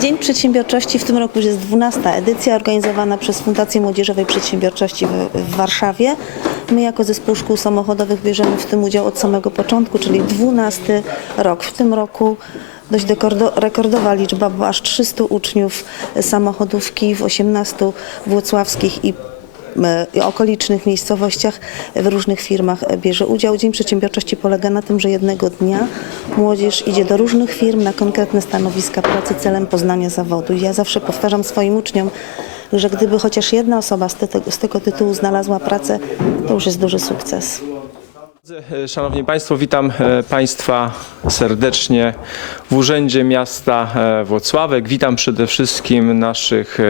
Dzień Przedsiębiorczości w tym roku już jest 12 edycja organizowana przez Fundację Młodzieżowej Przedsiębiorczości w, Warszawie. My jako Zespół Szkół Samochodowych bierzemy w tym udział od samego początku, czyli 12 rok. W tym roku dość rekordowa liczba, bo aż 300 uczniów samochodówki w 18 włocławskich i okolicznych miejscowościach w różnych firmach bierze udział. Dzień Przedsiębiorczości polega na tym, że jednego dnia młodzież idzie do różnych firm na konkretne stanowiska pracy celem poznania zawodu. Ja zawsze powtarzam swoim uczniom, że gdyby chociaż jedna osoba z, te, z tego tytułu znalazła pracę, to już jest duży sukces. Szanowni Państwo, witam e, Państwa serdecznie w Urzędzie Miasta e, Włocławek. Witam przede wszystkim naszych e,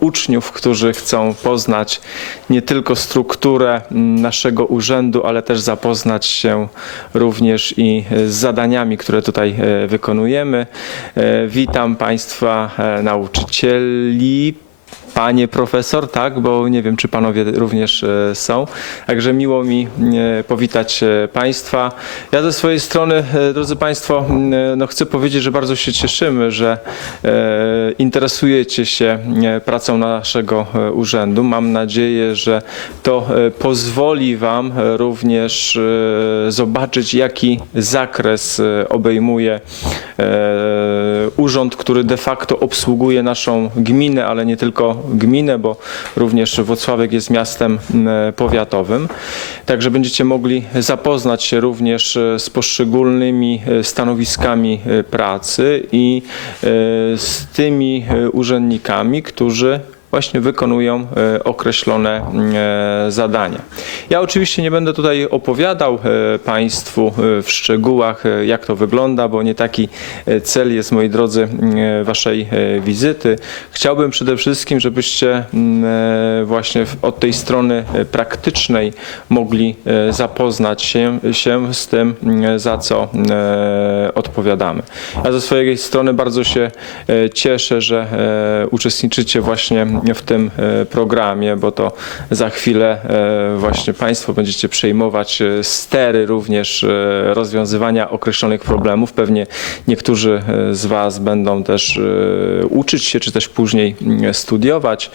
uczniów, którzy chcą poznać nie tylko strukturę naszego urzędu, ale też zapoznać się również i z zadaniami, które tutaj e, wykonujemy. E, Witam Państwa e, nauczycieli, Panie profesor, tak, bo nie wiem, czy panowie również e, są. Także miło mi e, powitać e, Państwa. Ja ze swojej strony, drodzy Państwo, no chcę powiedzieć, że bardzo się cieszymy, że interesujecie się pracą naszego urzędu. Mam nadzieję, że to pozwoli Wam również zobaczyć, jaki zakres obejmuje urząd, który de facto obsługuje naszą gminę, ale nie tylko gminę, bo również Włocławek jest miastem powiatowym. Także będziecie mogli zapoznać się również e, z poszczególnymi e, stanowiskami e, pracy i z tymi urzędnikami, którzy właśnie wykonują e, określone e, zadania. Ja oczywiście nie będę tutaj opowiadał e, Państwu w szczegółach, jak to wygląda, bo nie taki cel jest, moi drodzy, Waszej wizyty. Chciałbym przede wszystkim, żebyście właśnie od tej strony praktycznej mogli zapoznać się, się z tym, za co odpowiadamy. Ja ze swojej strony bardzo się cieszę, że uczestniczycie właśnie w tym e, programie, bo to za chwilę e, właśnie Państwo będziecie przejmować e, stery również rozwiązywania określonych problemów. Pewnie niektórzy z Was będą też uczyć się, czy też później mm, studiować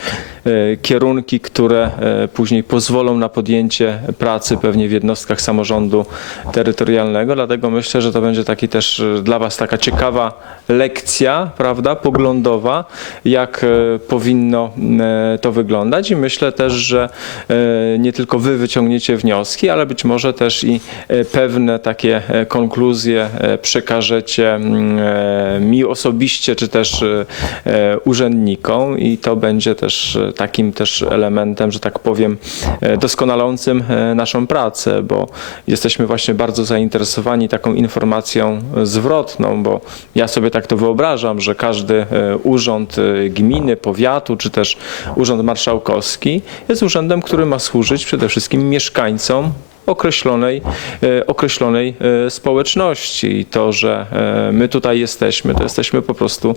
kierunki, które później pozwolą na podjęcie pracy pewnie w jednostkach samorządu terytorialnego. Dlatego myślę, że to będzie taki też dla Was taka ciekawa lekcja, prawda, poglądowa, jak powinno to wyglądać i myślę też, że e, nie tylko Wy wyciągniecie wnioski, ale być może też i e, pewne takie e, konkluzje e, przekażecie mm, e, mi osobiście, czy też e, e, urzędnikom i to będzie też e, takim też elementem, że tak powiem, e, doskonalącym e, naszą pracę, bo jesteśmy właśnie bardzo zainteresowani taką informacją zwrotną, bo ja sobie tak to wyobrażam, że każdy e, urząd e, gminy, powiatu, czy też urząd marszałkowski jest urzędem, który ma służyć przede wszystkim mieszkańcom określonej, e, określonej e, społeczności. I to, że e, my tutaj jesteśmy, to jesteśmy po prostu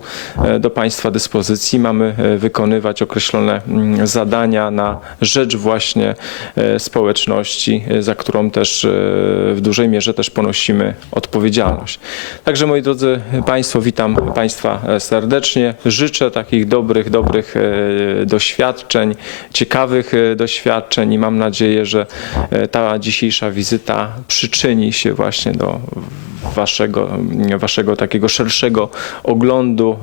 do Państwa dyspozycji. Mamy wykonywać określone mm, zadania na rzecz właśnie społeczności, za którą też w dużej mierze też ponosimy odpowiedzialność. Także moi drodzy Państwo, witam Państwa serdecznie. Życzę takich dobrych, dobrych doświadczeń, ciekawych doświadczeń i mam nadzieję, że ta dzisiejsza wizyta przyczyni się właśnie do waszego, waszego takiego szerszego oglądu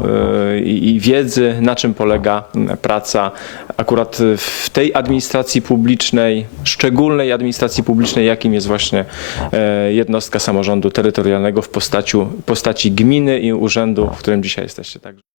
e, i i wiedzy, na czym polega praca akurat w tej administracji publicznej, szczególnej administracji publicznej, jakim jest właśnie e, jednostka samorządu terytorialnego w postaci, postaci gminy i urzędu, w którym dzisiaj jesteście. Także.